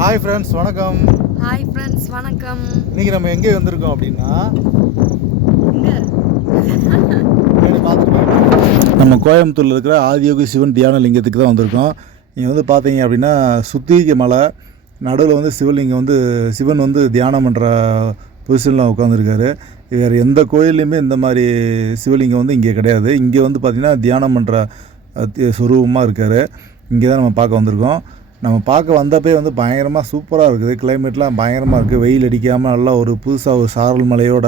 Hi friends, வணக்கம். Hi friends, வணக்கம். இன்றைக்கி நம்ம எங்கே வந்திருக்கோம் அப்படின்னா, நம்ம கோயம்புத்தூரில் இருக்கிற ஆதியோகி சிவன் தியான லிங்கத்துக்கு தான் வந்திருக்கோம். இங்கே வந்து பார்த்தீங்க அப்படின்னா சுத்திகை மலை நடுவில் வந்து சிவலிங்கம் வந்து சிவன் வந்து தியானம் பண்ணுற பொசிஷனில் உட்காந்துருக்காரு. வேறு எந்த கோயில்லையுமே இந்த மாதிரி சிவலிங்கம் வந்து இங்கே கிடையாது. இங்கே வந்து பார்த்திங்கன்னா தியானம் பண்ணுற சுரூபமாக இருக்கார். இங்கே தான் நம்ம பார்க்க வந்திருக்கோம். நம்ம பார்க்க வந்தப்பே வந்து பயங்கரமாக சூப்பராக இருக்குது. கிளைமேட்லாம் பயங்கரமாக இருக்குது. வெயில் அடிக்காமல் நல்லா ஒரு புதுசாக ஒரு சாரல் மலையோட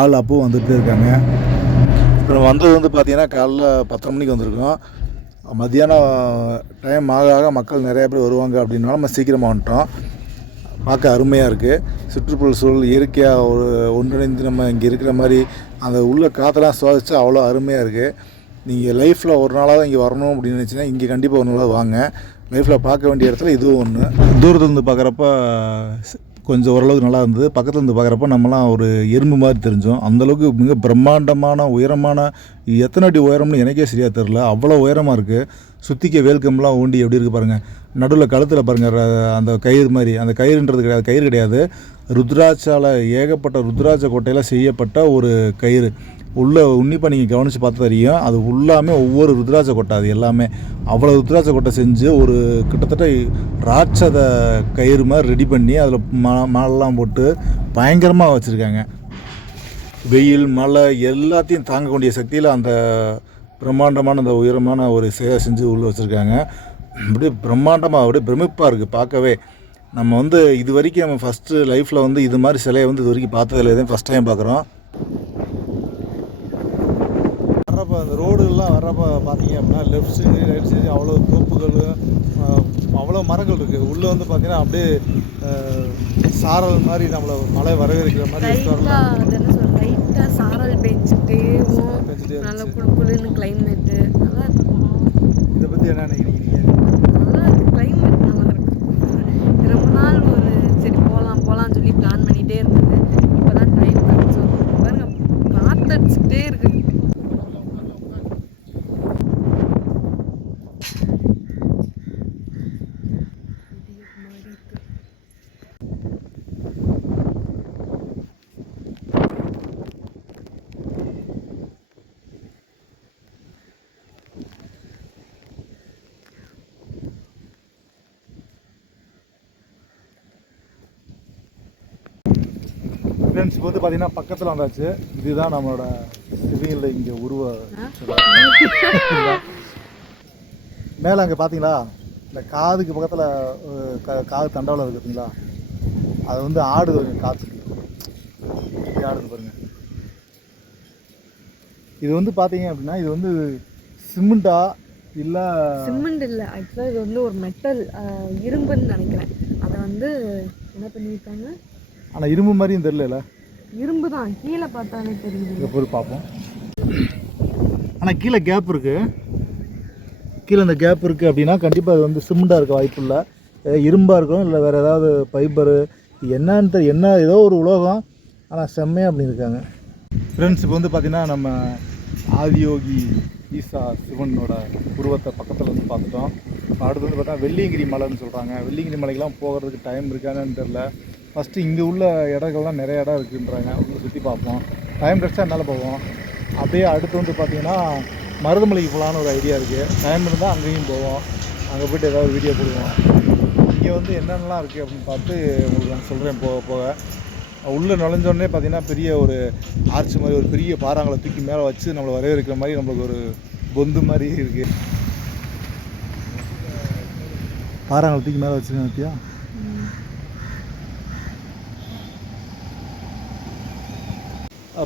ஆள் அப்பவும் வந்துகிட்டே இருக்காங்க. இப்போ வந்தது வந்து பார்த்திங்கன்னா காலைல 10:30 மணிக்கு வந்திருக்கோம். மத்தியானம் டைம் ஆக ஆக மக்கள் நிறையா பேர் வருவாங்க அப்படின்னாலும் நம்ம சீக்கிரமாக வந்துட்டோம். பார்க்க அருமையாக இருக்குது. சுற்றுப்புற சூழல் இயற்கையாக ஒரு ஒன்றிணைந்து நம்ம இங்கே இருக்கிற மாதிரி அந்த உள்ள காற்றெல்லாம் சுவாசிச்சா அவ்வளோ அருமையாக இருக்குது. நீங்கள் லைஃப்பில் ஒரு நாளாக இங்கே வரணும் அப்படின்னு நினச்சிங்கன்னா இங்கே கண்டிப்பாக ஒரு நாளாக வாங்க. லைஃப்பில் பார்க்க வேண்டிய இடத்துல இதுவும் ஒன்று. தூரத்துலேருந்து பார்க்குறப்ப கொஞ்சம் ஓரளவுக்கு நல்லா இருந்தது. பக்கத்துலேருந்து பார்க்குறப்ப நம்மலாம் ஒரு எறும்பு மாதிரி தெரிஞ்சோம். அந்தளவுக்கு மிக பிரம்மாண்டமான உயரமான, எத்தனை அடி உயரம்னு எனக்கே சரியாக தெரில, அவ்வளோ உயரமாக இருக்குது. சுற்றிக்க வேல்கம்பெலாம் ஊண்டி எப்படி இருக்குது பாருங்கள். நடுவில் கழுத்தில் பாருங்கள் அந்த கயிறு மாதிரி, அந்த கயிறுன்றது கிடையாது, கயிறு கிடையாது, ருத்ராட்சால் ஏகப்பட்ட ருத்ராட்ச கோட்டையில் செய்யப்பட்ட ஒரு கயிறு. உள்ளே உன்னிப்பாக நீங்கள் கவனித்து பார்த்து தெரியும். அது உள்ளாமே ஒவ்வொரு ருத்ராட்ச கொட்டை, அது எல்லாமே அவ்வளோ ருத்ராட்ச கொட்டை செஞ்சு ஒரு கிட்டத்தட்ட ராட்சத கயிறு மாதிரி ரெடி பண்ணி அதில் மாலெல்லாம் போட்டு பயங்கரமாக வச்சுருக்காங்க. வெயில் மழை எல்லாத்தையும் தாங்கக்கூடிய சக்தியில் அந்த பிரம்மாண்டமான அந்த உயரமான ஒரு சேவை செஞ்சு உள்ளே வச்சுருக்காங்க. அப்படியே பிரம்மாண்டமாக அப்படியே பிரமிப்பாக இருக்குது பார்க்கவே. நம்ம வந்து இது வரைக்கும் நம்ம ஃபஸ்ட்டு லைஃப்பில் வந்து இது மாதிரி சிலையை வந்து இது வரைக்கும் பார்த்ததில்லை. இதான் ஃபஸ்ட் டைம் பார்க்குறோம். வர்றப்போ அந்த ரோடுலாம் வர்றப்போ பார்த்தீங்க அப்படின்னா லெஃப்ட் சைடு ரைட் சைடு அவ்வளோ தோப்புகள், அவ்வளோ மரங்கள் இருக்குது. உள்ளே வந்து பார்த்தீங்கன்னா அப்படியே சாரல் மாதிரி நம்மளை மழை வரவேற்கிற மாதிரி லைட்டாக சாரல் பெஞ்சிட்டே நல்லா குளுன்னு கிளைமேட்டு நல்லா இருக்கும். இதை பற்றி என்ன நினைக்கிறீங்க? நல்லா இருக்குது, கிளைமேட் நல்லா இருக்குது. ரொம்ப நாள் ஒரு சரி போகலான்னு சொல்லி பிளான் பண்ணிகிட்டே இருந்தது. இப்போ தான் டைம் கிடச்சி பாருங்க, காற்றடிச்சுட்டே இருக்குது. ஃப்ரெண்ட்ஸ், இப்போ வந்து பார்த்தீங்கன்னா பக்கத்தில் வந்தாச்சு. இதுதான் நம்மளோட சிவியில் இங்கே மேலே அங்கே பார்த்தீங்களா, இந்த காதுக்கு பக்கத்தில் காது தண்டாவில் இருக்குது பார்த்தீங்களா, அது வந்து ஆடுது வருங்க, காற்றுக்கு இப்படி ஆடுது பாருங்க. இது வந்து பார்த்தீங்க அப்படின்னா இது வந்து சிமெண்டா இல்லை? சிமெண்ட் இல்லை, ஆக்சுவலாக இது வந்து ஒரு மெட்டல், இரும்புன்னு நினைக்கிறேன். அதை வந்து என்ன பண்ணியிருக்காங்க, ஆனால் இரும்பு மாதிரியும் தெரியல. இரும்பு தான், கீழே பார்த்தாலே தெரியுது. இங்கே போய் பார்ப்போம். ஆனால் கீழே கேப் இருக்குது. கீழே அந்த கேப் இருக்குது அப்படின்னா கண்டிப்பாக அது வந்து சிமெண்ட்டாக இருக்க வாய்ப்பு இல்லை. இரும்பாக இருக்கும், இல்லை வேறு ஏதாவது ஃபைபரு என்னன்னு என்ன ஏதோ ஒரு உலோகம், ஆனால் செம்மையாக அப்படி இருக்காங்க. ஃப்ரெண்ட்ஸ், இப்போ வந்து பார்த்திங்கன்னா நம்ம ஆதியோகி ஈசா சிவனோட உருவத்தை பக்கத்தில் வந்து பார்த்துட்டோம். அடுத்து வந்து பார்த்தா வெள்ளியங்கிரி மலைன்னு சொல்கிறாங்க. வெள்ளியங்கிரி மலைக்கெலாம் போகிறதுக்கு டைம் இருக்கான்னு தெரில. ஃபஸ்ட்டு இங்கே உள்ள இடங்கள்லாம் நிறைய இடம் இருக்குன்றாங்க. உள்ள சுற்றி பார்ப்போம். டைம் கிடச்சா என்னால் போவோம். அப்படியே அடுத்து வந்து பார்த்திங்கன்னா மருதமலைக்கு போகலான்னு ஒரு ஐடியா இருக்குது. டைம் இருந்தால் அங்கேயும் போவோம். அங்கே போய்ட்டு ஏதாவது வீடியோ போடுவோம். இங்கே வந்து என்னென்னலாம் இருக்குது அப்படின்னு பார்த்து உங்களுக்கு நான் சொல்கிறேன். போக போக உள்ளே நுழைஞ்சோடனே பார்த்திங்கன்னா பெரிய ஒரு ஆர்ச் மாதிரி ஒரு பெரிய பாறாங்களை தூக்கி மேலே வச்சு நம்மளை வரவேற்கிற மாதிரி நம்மளுக்கு ஒரு பொந்து மாதிரி இருக்குது. பாறாங்களை தூக்கி மேலே வச்சுருக்கேன் பார்த்தியா.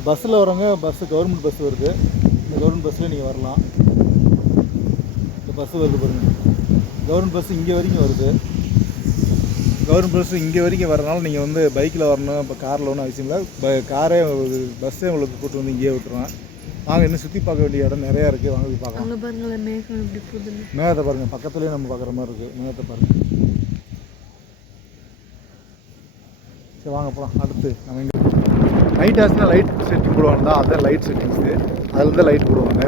பஸ்ஸில் வரவங்க கவர்மெண்ட் பஸ் வருது. இந்த கவர்மெண்ட் பஸ்ஸில் நீங்கள் வரலாம். இந்த பஸ்ஸு வருது பாருங்கள். கவர்மெண்ட் பஸ்ஸு இங்கே வரைக்கும் வருது. கவர்மெண்ட் பஸ்ஸு இங்கே வரைக்கும் வரனால நீங்கள் வந்து பைக்கில் வரணும், இப்போ காரில் ஒன்றும் அவசியம் இல்லை. காரே பஸ்ஸே உங்களுக்கு கூட்டு வந்து இங்கேயே விட்டுருவேன். வாங்க, இன்னும் சுற்றி பார்க்க வேண்டிய இடம் நிறையா இருக்குது. வாங்க போய் பார்க்கலாம். மேகத்தை பாருங்கள், பக்கத்துலேயே நம்ம பார்க்குற மாதிரி இருக்குது. மேகத்தை பாருங்கள். சரி வாங்க போகலாம். அடுத்து நம்ம இங்கே நைட் ஆச்சுன்னா லைட் செட்டிங் போடுவாங்க தான், அதுதான் லைட் செட்டிங்ஸு. அதில் தான் லைட் போடுவாங்க.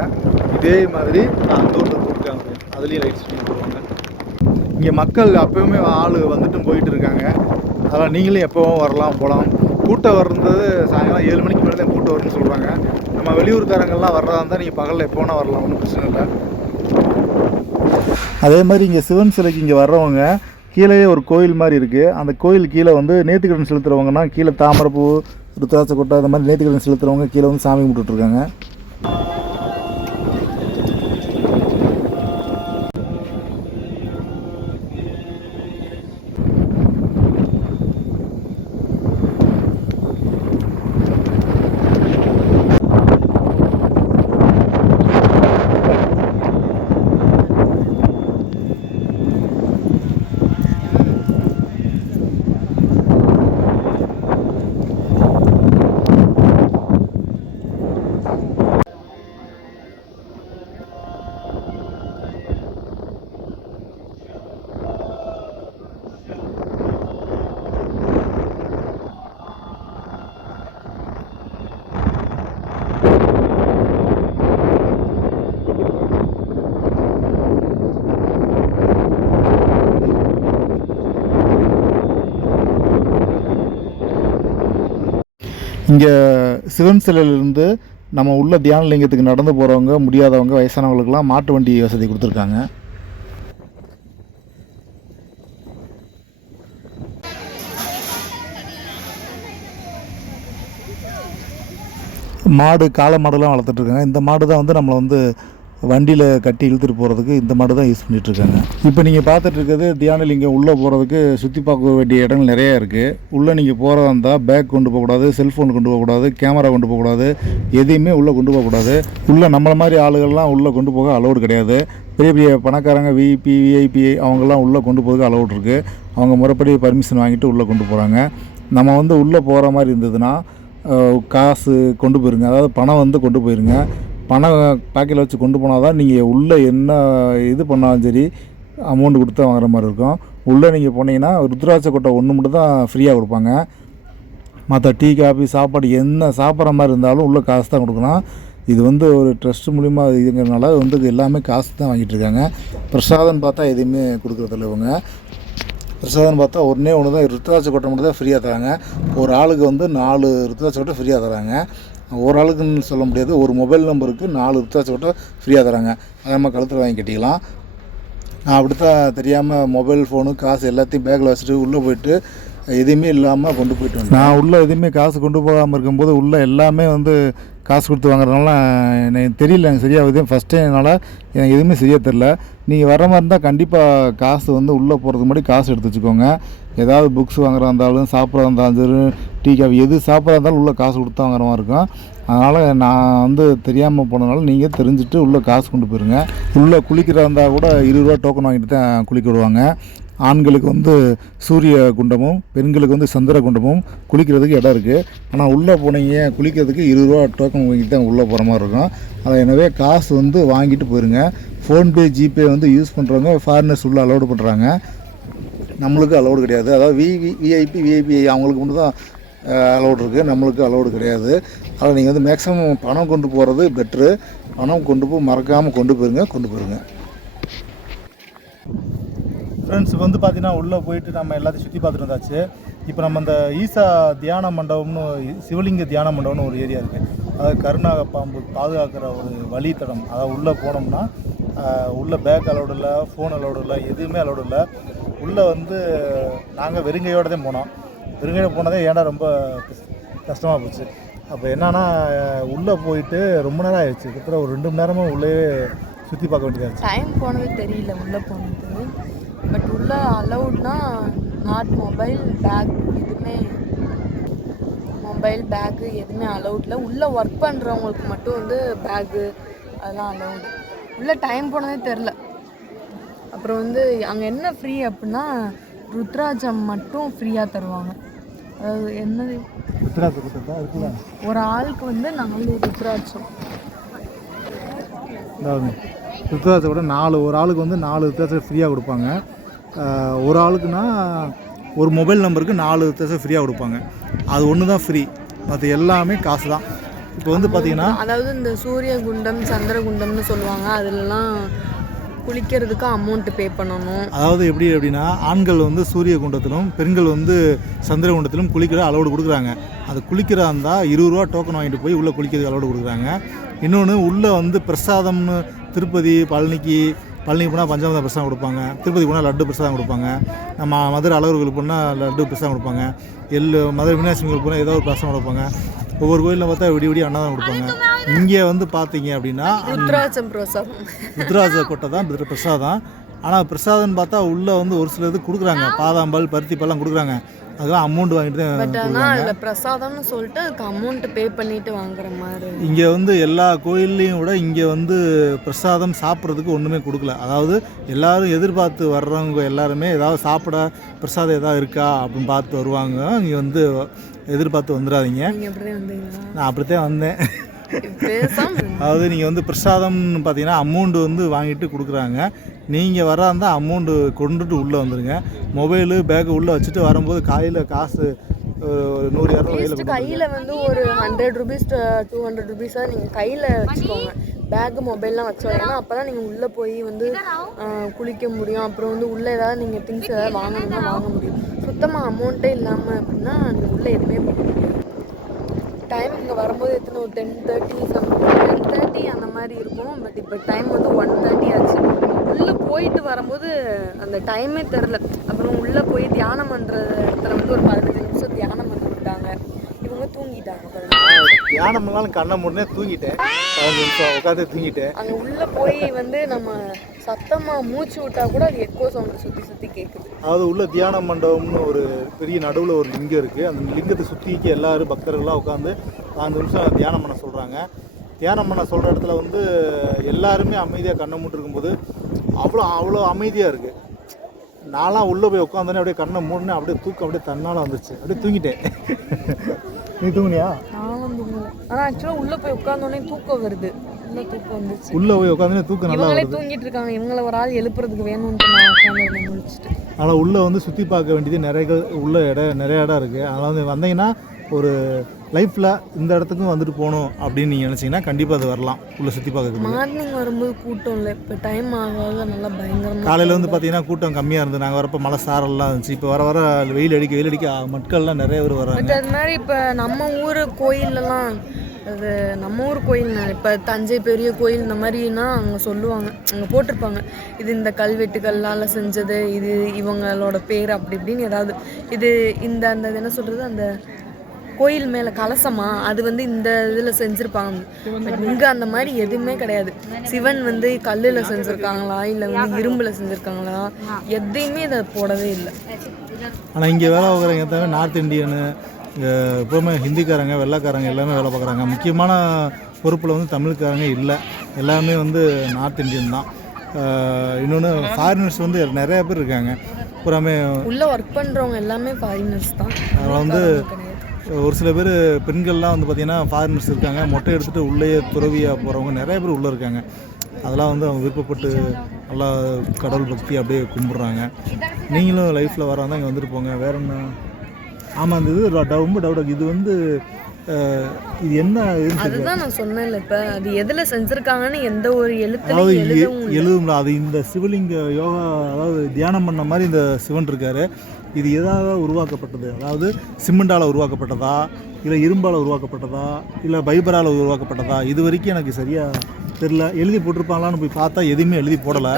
இதே மாதிரி அந்த ஊரில் போட்டுருக்காங்க, அதுலேயும் லைட் செட்டிங் போடுவாங்க. இங்கே மக்கள் அப்போயுமே ஆள் வந்துட்டும் போயிட்டு இருக்காங்க. அதனால் நீங்களும் எப்போவும் வரலாம் போகலாம். கூட்டம் வர்றது சாயங்காலம் 7 மணிக்கு மேலே தான் கூட்டம் வரும்னு சொல்கிறாங்க. நம்ம வெளியூர்காரங்கள்லாம் வர்றதா இருந்தால் நீங்கள் பகலில் எப்போ வேணால் வரலாம், ஒன்றும் பிரச்சனை இல்லை. அதே மாதிரி இங்கே சிவன் சிலைக்கு இங்கே வர்றவங்க கீழே ஒரு கோயில் மாதிரி இருக்குது. அந்த கோயில் கீழே வந்து நேர்த்திக்கடன் செலுத்துகிறவங்கன்னா கீழே தாமரைப்பூ, ருத்ராட்ச கொட்டை அந்த மாதிரி நேர்த்திக்கடன் செலுத்துகிறவங்க கீழே வந்து சாமி கும்பிட்டுட்ருக்காங்க. இங்கே சிவன் சிலையிலேருந்து நம்ம உள்ள தியான லிங்கத்துக்கு நடந்து போகிறவங்க, முடியாதவங்க, வயசானவங்களுக்கெல்லாம் மாட்டு வண்டி வசதி கொடுத்துருக்காங்க. மாடு, காளை மாடுலாம் வளர்த்துட்ருக்காங்க. இந்த மாடு தான் வந்து நம்மளை வந்து வண்டியில் கட்டி இழுத்துட்டு போகிறதுக்கு இந்த மாடு தான் யூஸ் பண்ணிகிட்ருக்காங்க. இப்போ நீங்கள் பார்த்துட்டு இருக்கிறது தியானலிங்கம். உள்ளே போகிறதுக்கு சுற்றி பார்க்க வேண்டிய இடங்கள் நிறையா இருக்குது. உள்ளே நீங்கள் போகிறதா இருந்தால் பேக் கொண்டு போகக்கூடாது, செல்ஃபோன் கொண்டு போகக்கூடாது, கேமரா கொண்டு போகக்கூடாது, எதையுமே உள்ளே கொண்டு போகக்கூடாது. உள்ளே நம்மளை மாதிரி ஆளுகள்லாம் உள்ளே கொண்டு போக அலௌடு கிடையாது. பெரிய பெரிய பணக்காரங்க, விஐபி அவங்கெல்லாம் உள்ளே கொண்டு போகிறதுக்கு அலௌடு இருக்குது. அவங்க முறைப்படி பர்மிஷன் வாங்கிட்டு உள்ளே கொண்டு போகிறாங்க. நம்ம வந்து உள்ளே போகிற மாதிரி இருந்ததுன்னா காசு கொண்டு போயிருங்க, அதாவது பணம் வந்து கொண்டு போயிருங்க. பணம் பாக்கெட்டில் வச்சு கொண்டு போனால் தான் நீங்கள் உள்ளே என்ன இது பண்ணாலும் சரி அமௌண்ட் கொடுத்து வாங்குற மாதிரி இருக்கும். உள்ளே நீங்கள் போனீங்கன்னா ருத்ராட்ச கொட்டை ஒன்று மட்டும் தான் ஃப்ரீயாக கொடுப்பாங்க. மற்ற டீ, காஃபி, சாப்பாடு என்ன சாப்பிட்ற மாதிரி இருந்தாலும் உள்ளே காசு தான் கொடுக்கணும். இது வந்து ஒரு ட்ரஸ்ட் மூலிமா இதுங்கிறதுனால வந்து எல்லாமே காசு தான் வாங்கிட்டு இருக்காங்க. பிரசாதம்னு பார்த்தா எதுவுமே கொடுக்குறதில்ல இவங்க. பிரசாதம்னு பார்த்தா ஒன்று தான் ருத்ராட்ச கொட்டை மட்டும் தான் ஃப்ரீயாக தராங்க. ஒரு ஆளுக்கு வந்து 4 ருத்ராட்ச கொட்டை ஃப்ரீயாக தராங்க. ஒரு ஆளுக்குன்னு சொல்ல முடியாது, ஒரு மொபைல் நம்பருக்கு 4 ருத்ராட்ச கொட்டை ஃப்ரீயாக தராங்க. அதை நம்ம கழுத்தில் வாங்கி கட்டிக்கலாம். நான் அப்படி தான் தெரியாமல் மொபைல் ஃபோனு, காசு எல்லாத்தையும் பேக்கில் வச்சுட்டு உள்ளே போயிட்டு எதுவுமே இல்லாமல் கொண்டு போயிட்டு வந்தேன். நான் உள்ளே எதுவுமே காசு கொண்டு போகாமல் இருக்கும்போது உள்ளே எல்லாமே வந்து காசு கொடுத்து வாங்குறதுனால எனக்கு தெரியல, எனக்கு சரியாக இது ஃபஸ்ட் டைம்னால எனக்கு எதுவுமே சரியாக தெரில. நீங்கள் வர மாதிரி இருந்தால் கண்டிப்பாக காசு வந்து உள்ளே போகிறதுக்கு முன்னாடி காசு எடுத்து வச்சுக்கோங்க. ஏதாவது புக்ஸ் வாங்குறதா இருந்தாலும், சாப்பிட்றதா இருந்தாலும் சரி, டீ, காஃபி எது சாப்பிட்றதா இருந்தாலும் உள்ளே காசு கொடுத்து வாங்குற மாதிரி இருக்கும். அதனால் நான் வந்து தெரியாமல் போனதுனால நீங்கள் தெரிஞ்சுட்டு உள்ளே காசு கொண்டு போயிருங்க. உள்ளே குளிக்கிறதா இருந்தால் கூட 20 ரூபா டோக்கன் வாங்கிட்டு தான் குளிக்க விடுவாங்க. ஆண்களுக்கு வந்து சூரிய குண்டமும், பெண்களுக்கு வந்து சந்திர குண்டமும் குளிக்கிறதுக்கு இடம் இருக்குது. ஆனால் உள்ளே போனீங்க குளிக்கிறதுக்கு 20 ரூபா டோக்கன் வாங்கிட்டு தான் உள்ளே போகிற மாதிரி இருக்கும். அதை எனவே காசு வந்து வாங்கிட்டு போயிருங்க. ஃபோன்பே, ஜிபே வந்து யூஸ் பண்ணுறவங்க ஃபாரினர்ஸ் உள்ளே அலோடு பண்ணுறாங்க. நம்மளுக்கு அலோடு கிடையாது. அதாவது விஐபி அவங்களுக்கு மட்டும் தான் அலோடு இருக்குது, நம்மளுக்கு அலோடு கிடையாது. அதில் நீங்கள் வந்து மேக்ஸிமம் பணம் கொண்டு போகிறது பெட்ரு. பணம் கொண்டு போய் மறக்காமல் கொண்டு போயிருங்க. ஃப்ரெண்ட்ஸ், இப்போ வந்து பார்த்தீங்கன்னா உள்ளே போயிட்டு நம்ம எல்லாத்தையும் சுற்றி பார்த்துட்டு வந்தாச்சு. இப்போ நம்ம இந்த ஈசா தியான மண்டபம்னு, சிவலிங்க தியான மண்டபம்னு ஒரு ஏரியா இருக்குது. அதாவது கருநாக பாம்பு பாதுகாக்கிற ஒரு வழித்தடம். அதாவது உள்ளே போனோம்னா உள்ளே பேக் அலோடு இல்லை, ஃபோன் அலோடு இல்லை, எதுவுமே அலோடு இல்லை. உள்ளே வந்து நாங்கள் வெறுங்கையோடு தான் போனோம். வெறுங்கையோடு போனதே ஏன்னா ரொம்ப கஷ்டமாக போச்சு. அப்போ என்னன்னா உள்ளே போயிட்டு ரொம்ப நேரம் ஆயிடுச்சு. கிட்டத்தட்ட ஒரு 2 மணி நேரமாக உள்ளே சுற்றி பார்க்க வேண்டியதாச்சு. டைம் போனது தெரியல உள்ளே போனது. பட் உள்ளே அலௌட்னா நாட் மொபைல் பேக், எதுவுமே மொபைல் பேக்கு எதுவுமே அலௌடில். உள்ளே ஒர்க் பண்ணுறவங்களுக்கு மட்டும் வந்து பேக்கு அதெல்லாம் அலௌடு. உள்ளே டைம் போனதே தெரில. அப்புறம் வந்து அங்கே என்ன ஃப்ரீ அப்படின்னா ருத்ராட்சம் மட்டும் ஃப்ரீயாக தருவாங்க. அதாவது என்னது, ஒரு ஆளுக்கு வந்து 4 ருத்ராட்சம். ருத்ராட்சம் கூட 4, ஒரு ஆளுக்கு வந்து 4 ருத்ராட்சம் ஃப்ரீயாக கொடுப்பாங்க. ஒரு ஆளுக்குன்னா ஒரு மொபைல் நம்பருக்கு 4 ருத்ராட்சம் ஃப்ரீயாக கொடுப்பாங்க. அது ஒன்று தான் ஃப்ரீ, மற்ற எல்லாமே காசு தான். இப்போ வந்து பார்த்தீங்கன்னா அதாவது இந்த சூரிய குண்டம், சந்திர குண்டம்னு சொல்லுவாங்க. அதிலலாம் குளிக்கிறதுக்கு அமௌண்ட் பே பண்ணணும். அதாவது எப்படி அப்படின்னா ஆண்கள் வந்து சூரிய குண்டத்திலும் பெண்கள் வந்து சந்திர குண்டத்திலும் குளிக்கிற அலோடு கொடுக்குறாங்க. அது குளிக்கிறதா இருந்தால் 20 ரூபா டோக்கன் வாங்கிட்டு போய் உள்ளே குளிக்கிறதுக்கு அலோடு கொடுக்குறாங்க. இன்னொன்று உள்ளே வந்து பிரசாதம்னு திருப்பதி பழனிக்கு போனால் பஞ்சாமிர்த பிரசாதம் கொடுப்பாங்க, திருப்பதி போனால் லட்டு பிரசாதம் கொடுப்பாங்க, நம்ம மதுரை அழகர்களுக்கு போனால் லட்டு பிரசாதம் கொடுப்பாங்க, மதுரை மீனாட்சி போனால் ஏதோ ஒரு பிரசாதம் கொடுப்பாங்க. ஒவ்வொரு கோயிலில் பார்த்தா விடிய அன்னதானம் கொடுப்பாங்க. இங்கே வந்து பார்த்தீங்க அப்படின்னா ருத்ராட்ச கொட்டை தான் பிரசாதம். ஆனால் பிரசாதம்னு பார்த்தா உள்ளே வந்து ஒரு சில இது கொடுக்குறாங்க, பாதாம்பால் பருத்திப்பால்லாம் கொடுக்குறாங்க. அதெல்லாம் அமௌண்ட் வாங்கிட்டு தான் கொடுக்குறாங்க. பிரசாதம்னு சொல்லிட்டு அதுக்கு அமௌண்ட் பே பண்ணிட்டு வாங்குற மாதிரி. இங்கே வந்து எல்லா கோயில்லையும் விட இங்கே வந்து பிரசாதம் சாப்பிட்றதுக்கு ஒன்றுமே கொடுக்கல. அதாவது எல்லாரும் எதிர்பார்த்து வர்றவங்க எல்லாருமே ஏதாவது சாப்பிட பிரசாதம் ஏதாவது இருக்கா அப்படின்னு பார்த்து வருவாங்க. இங்கே வந்து எதிர்பார்த்து வந்துடாதீங்க. நான் அப்படித்தான் வந்தேன். அதாவது நீங்கள் வந்து பிரசாதம்னு பார்த்தீங்கன்னா அமௌண்ட்டு வந்து வாங்கிட்டு கொடுக்குறாங்க. நீங்கள் வரா இருந்தால் அமௌண்ட்டு கொண்டுட்டு உள்ளே வந்துடுங்க. மொபைலு பேக்கு உள்ளே வச்சுட்டு வரும்போது காசு ஒரு 100-200 கையில் வந்து ஒரு 100 ரூபீஸ் 200 ரூபீஸாக நீங்கள் கையில் வச்சுக்கோங்க. பேக்கு மொபைல்லாம் வச்சு ஏன்னா அப்போ தான் நீங்கள் உள்ளே போய் வந்து குளிக்க முடியும். அப்புறம் வந்து உள்ளே ஏதாவது நீங்கள் திங்ஸ் ஏதாவது வாங்கணும்னா வாங்க முடியும். சுத்தமாக அமௌண்ட்டே இல்லாமல் அப்படின்னா நீங்கள் உள்ளே எதுவுமே பண்ண முடியாது. டைம் இங்கே வரும்போது எத்தனை ஒரு 10:30 அந்த மாதிரி இருக்கும். பட் இப்போ டைம் வந்து 1:30 ஆச்சு. உள்ளே போயிட்டு வரும்போது அந்த டைமே தெரில. அப்புறம் உள்ளே போய் தியானம் பண்ணுற இடத்துல வந்து ஒரு 15 நிமிஷம் தியானம் பண்ணிவிட்டாங்க. இவங்க தூங்கிட்டாங்க. தியானம் பண்ணாலும் கண்ணை முன்னே தூங்கிட்டேன், 15 நிமிஷம் உட்காந்து தூங்கிட்டேன். அங்கே உள்ளே போய் வந்து நம்ம சத்தமாக மூச்சு விட்டால் கூட அது எக்கோ சவுண்டு சுற்றி கேட்குது. அதாவது உள்ள தியான மண்டபம்னு ஒரு பெரிய நடுவில் ஒரு லிங்கம் இருக்குது. அந்த லிங்கத்தை சுற்றிக்கு எல்லோரும் பக்தர்கள்லாம் உட்காந்து 15 நிமிஷம் தியானம் பண்ண சொல்கிறாங்க. தியானம் பண்ண சொல்கிற இடத்துல வந்து எல்லாருமே அமைதியாக கண்ணை மூட்டு இருக்கும்போது அவ்வளோ அமைதியாக இருக்குது. நான்லாம் உள்ளே போய் உட்காந்தோன்னே அப்படியே கண்ணை மூடினேன், அப்படியே தூக்கம் அப்படியே தன்னால் வந்துச்சு, அப்படியே தூங்கிட்டேன். நீ தூங்குனியா? நானும் தூங்குவேன். ஆனால் ஆக்சுவலாக உள்ளே போய் உட்காந்தோடனே தூக்கம் வருது. தூக்கம் வந்துச்சு. உள்ளே போய் உட்காந்தோடனே தூக்கம் நல்லா வருது. தூங்கிட்டு இருக்காங்க. இவங்கள ஒரு ஆள் எழுப்புறதுக்கு வேணும்னு நான் உட்காந்து முடிச்சுட்டு. அதனால் உள்ளே வந்து சுற்றி பார்க்க வேண்டியது நிறைய இடம் இருக்குது. அதனால் வந்து வந்தீங்கன்னா ஒரு லைஃப்பில் இந்த இடத்துக்கும் வந்துட்டு போகணும் அப்படின்னு நீங்கள் நினச்சிங்கன்னா கண்டிப்பாக அது வரலாம். உள்ளே சுற்றி பார்க்கறது மார்னிங் வரும்போது கூட்டம் இல்லை. இப்போ டைம் ஆகாத நல்லா பயங்கரமாக. காலையில் வந்து பார்த்தீங்கன்னா கூட்டம் கம்மியாக இருந்தது. நாங்கள் வரப்போ மழை சாரெல்லாம் இருந்துச்சு. இப்போ வர வெயில் அடிக்க மக்கள்லாம் நிறைய பேர் வராங்க. அது மாதிரி இப்போ நம்ம ஊர் கோயிலெல்லாம் அது நம்ம ஊர் கோயில் இப்போ தஞ்சை பெரிய கோயில் இந்த மாதிரினா அங்கே சொல்லுவாங்க, அங்கே போட்டிருப்பாங்க இது இந்த கல்வெட்டுக்கள்லாம் செஞ்சது, இது இவங்களோட பேர் அப்படி இப்படின்னு ஏதாவது இது இந்த அந்த என்ன சொல்கிறது அந்த கோயில் மேலே கலசமா அது வந்து இந்த இதில் செஞ்சுருப்பாங்க. இங்கே அந்த மாதிரி எதுவுமே கிடையாது. சிவன் வந்து கல்லில் செஞ்சுருக்காங்களா இல்லை வந்து இரும்பில் செஞ்சுருக்காங்களா எதையுமே இதை போடவே இல்லை. ஆனால் இங்கே வேலை பார்க்குறவங்க தவிர நார்த் இந்தியனு எப்போவுமே ஹிந்திக்காரங்க வெள்ளைக்காரங்க எல்லாமே வேலை பார்க்குறாங்க. முக்கியமான பொறுப்பில் வந்து தமிழ்காரங்க இல்லை, எல்லாமே வந்து நார்த் இந்தியன் தான். இன்னொன்று ஃபாரினர்ஸ் வந்து நிறைய பேர் இருக்காங்க. பூராமே உள்ளே ஒர்க் பண்ணுறவங்க எல்லாமே ஃபாரினர்ஸ் தான். அதில் வந்து ஒரு சில பேர் பெண்கள்லாம் வந்து பார்த்திங்கன்னா ஃபாரினர்ஸ் இருக்காங்க. மொட்டை எடுத்துகிட்டு உள்ளேயே துறவியாக போகிறவங்க நிறைய பேர் உள்ளே இருக்காங்க. அதெல்லாம் வந்து அவங்க விருப்பப்பட்டு நல்லா கடவுள் பக்தி அப்படியே கும்பிட்றாங்க. நீங்களும் லைஃப்பில் வராங்க இங்கே வந்துட்டு போங்க. வேறு என்ன? ஆமாம், அந்த இது ரொம்ப டவுட். இது வந்து இது என்ன அதுதான் நான் சொன்னேன்ல. இப்போ அது எதில் செஞ்சுருக்காங்கன்னு எந்த ஒரு எழுதும்ல. அது இந்த சிவலிங்க யோகா அதாவது தியானம் பண்ண மாதிரி இந்த சிவன் இருக்காரு. இது எதாவது உருவாக்கப்பட்டது, அதாவது சிமெண்டால் உருவாக்கப்பட்டதா இல்லை இரும்பால் உருவாக்கப்பட்டதா இல்லை பைபரால் உருவாக்கப்பட்டதா இது வரைக்கும் எனக்கு சரியாக தெரில. எழுதி போட்டிருப்பாங்களான்னு போய் பார்த்தா எதுவுமே எழுதி போடலை.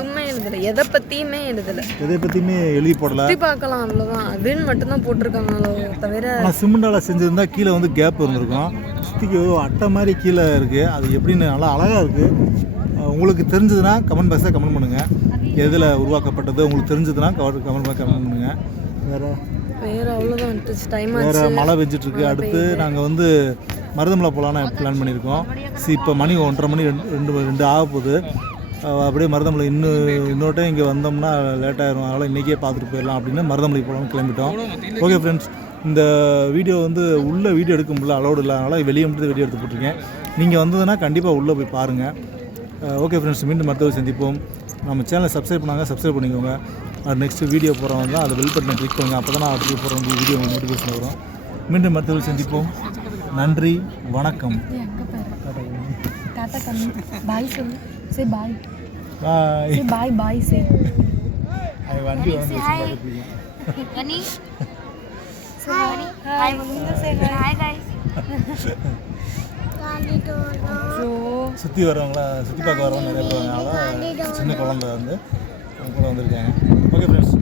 எதை பற்றியுமே எழுதி போடலை. பார்க்கலாம் அவ்வளோதான், அதுன்னு மட்டும்தான் போட்டிருக்காங்களோ தவிர. ஆனால் சிமெண்டால் செஞ்சுருந்தா கீழே வந்து கேப் இருந்திருக்கும். சுற்றிக்கு அட்டை மாதிரி கீழே இருக்குது. அது எப்படின்னு நல்லா அழகாக இருக்குது. உங்களுக்கு தெரிஞ்சதுன்னா கமெண்ட் பாக்ஸில் கமெண்ட் பண்ணுங்கள். எதில் உருவாக்கப்பட்டது உங்களுக்கு தெரிஞ்சதுன்னா கமெண்ட் பாக்ஸ் கமெண்ட் பண்ணுங்கள். வேறு அவ்வளோதான். டைம் வேறு மழை பெஞ்சிட்ருக்கு. அடுத்து நாங்கள் வந்து மருதமலை போகலான்னு பிளான் பண்ணியிருக்கோம். இப்போ மணி 1:30 மணி 2 ஆக போகுது. அப்படியே மருதமலை இன்னொரு டைம் இங்கே வந்தோம்னா லேட் ஆகிரும். அதனால் இன்றைக்கே பார்த்துட்டு போயிடலாம் அப்படின்னு மருதமலை போகலான்னு கிளம்பிட்டோம். ஓகே ஃப்ரெண்ட்ஸ், இந்த வீடியோ வந்து உள்ளே வீடியோ எடுக்க முடியல, அலோடு இல்லை. அதனால் வெளியே மட்டும் வீடியோ எடுத்து போட்டிருக்கேன். நீங்கள் வந்ததுன்னா கண்டிப்பாக உள்ளே போய் பாருங்கள். ஓகே ஃப்ரெண்ட்ஸ், மீண்டும் மருத்துவ சந்திப்போம். நம்ம சேனலை சப்ஸ்கிரைப் பண்ணிக்கோங்க. நெக்ஸ்ட் வீடியோ போகிறவங்க தான் அதை பெல் பட்டனை கிளிக் பண்ணுங்கள். அப்போ தான் நான் அடுத்து போகிற வீடியோ உங்களுக்கு நோட்டிஃபிகேஷன் வரும். மீண்டும் மருத்துவ சந்திப்போம். நன்றி, வணக்கம். பாய் சொல்லு. சரி பாய். பாய். பாய் பாய் சே அது வண்டி வந்து Gani. ஹாய் வந்து சே Hi guys. ஸோ சுற்றி வரவங்களா சுற்றி பார்க்க வரவங்க நிறைய பேர் வரனால சின்ன குழந்தை வந்து அவங்க கூட வந்திருக்காங்க. Okay friends.